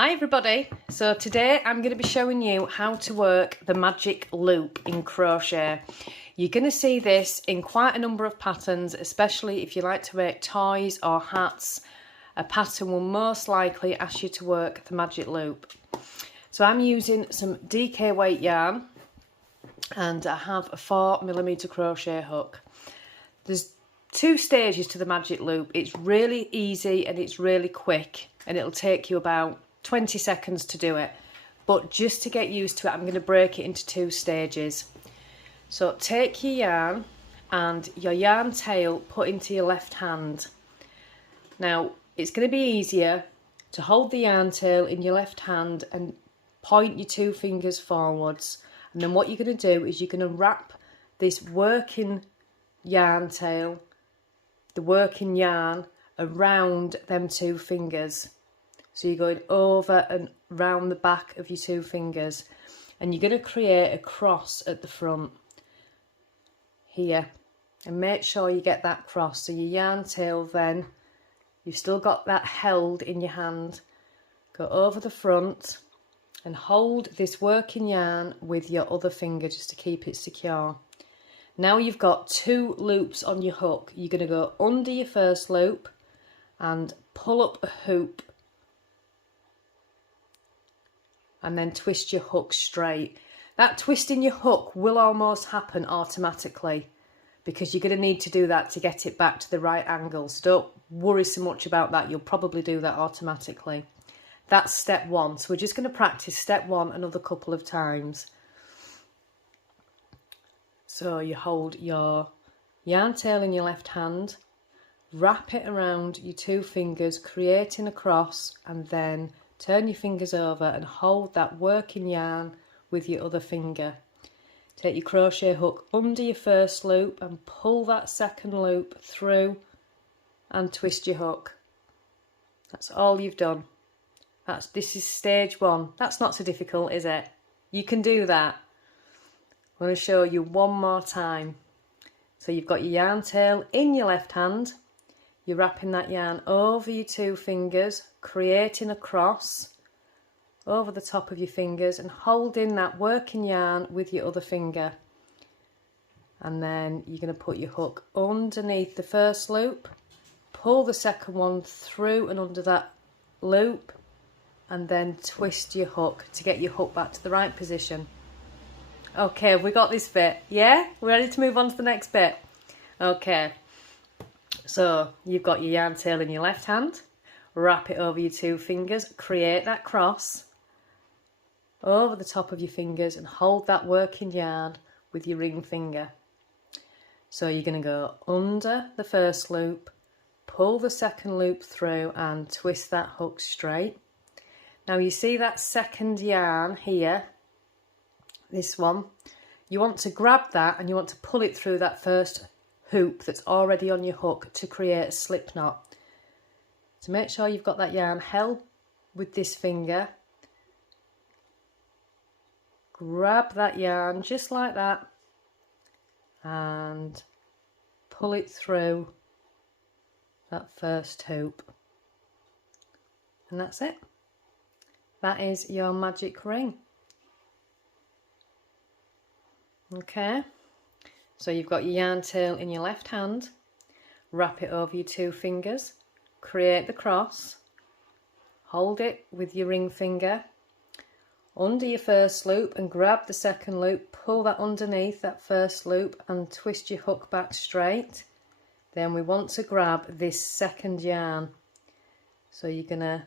Hi everybody, so today I'm going to be showing you how to work the magic loop in crochet. You're going to see this in quite a number of patterns, especially if you like to make toys or hats. A pattern will most likely ask you to work the magic loop. So I'm using some DK weight yarn and I have a 4mm crochet hook. There's two stages to the magic loop. It's really easy and it's really quick, and it'll take you about 20 seconds to do it, but just to get used to it I'm going to break it into two stages. So take your yarn and your yarn tail, put into your left hand. Now it's going to be easier to hold the yarn tail in your left hand and point your two fingers forwards, and then what you're going to do is you're going to wrap this working yarn tail, the working yarn, around them two fingers. So you're going over and round the back of your two fingers, and you're going to create a cross at the front here, and make sure you get that cross. So your yarn tail, then you've still got that held in your hand, go over the front and hold this working yarn with your other finger just to keep it secure. Now you've got two loops on your hook. You're going to go under your first loop and pull up a hoop, and then twist your hook straight. That twisting your hook will almost happen automatically because you're going to need to do that to get it back to the right angle. So don't worry so much about that. You'll probably do that automatically. That's step one. So we're just going to practice step one another couple of times. So you hold your yarn tail in your left hand, wrap it around your two fingers, creating a cross, and then turn your fingers over and hold that working yarn with your other finger. Take your crochet hook under your first loop and pull that second loop through and twist your hook. That's all you've done. This is stage one. That's not so difficult, is it? You can do that. I'm going to show you one more time. So you've got your yarn tail in your left hand. You're wrapping that yarn over your two fingers, creating a cross over the top of your fingers and holding that working yarn with your other finger. And then you're going to put your hook underneath the first loop, pull the second one through and under that loop, and then twist your hook to get your hook back to the right position. Okay, have we got this bit? Yeah? We're ready to move on to the next bit? Okay. So you've got your yarn tail in your left hand, wrap it over your two fingers, create that cross over the top of your fingers and hold that working yarn with your ring finger. So you're going to go under the first loop, pull the second loop through and twist that hook straight. Now you see that second yarn here, this one, you want to grab that and you want to pull it through that first hoop that's already on your hook to create a slip knot. So make sure you've got that yarn held with this finger. Grab that yarn just like that and pull it through that first hoop. And that's it. That is your magic ring. Okay. So you've got your yarn tail in your left hand, wrap it over your two fingers, create the cross, hold it with your ring finger, under your first loop and grab the second loop, pull that underneath that first loop and twist your hook back straight. Then we want to grab this second yarn. So you're going to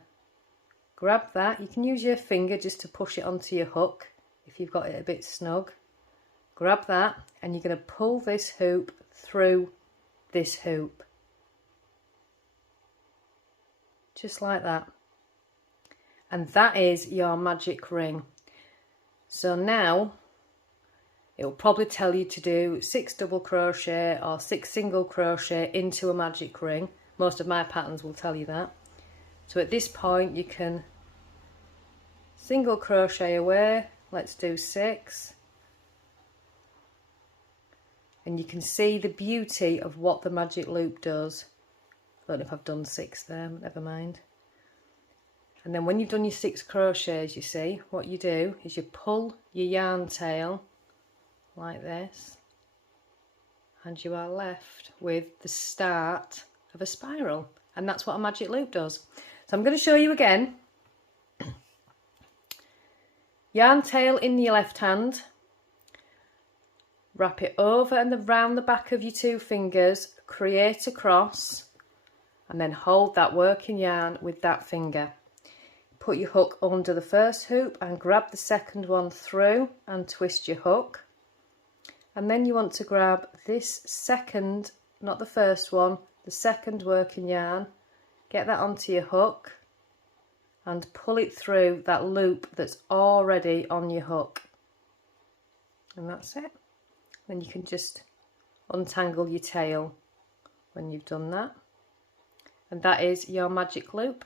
grab that. You can use your finger just to push it onto your hook if you've got it a bit snug. Grab that and you're going to pull this hoop through this hoop. Just like that. And that is your magic ring. So now it will probably tell you to do 6 double crochet or 6 single crochet into a magic ring. Most of my patterns will tell you that. So at this point you can single crochet away. Let's do 6. And you can see the beauty of what the magic loop does. I don't know if I've done 6 there, but never mind. And then when you've done your 6 crochets, you see, what you do is you pull your yarn tail like this, and you are left with the start of a spiral. And that's what a magic loop does. So I'm going to show you again. Yarn tail in your left hand, wrap it over and around the back of your 2 fingers, create a cross, and then hold that working yarn with that finger. Put your hook under the first hoop and grab the second one through and twist your hook. And then you want to grab this second, not the first one, the second working yarn, get that onto your hook and pull it through that loop that's already on your hook. And that's it. Then you can just untangle your tail when you've done that. And that is your magic loop.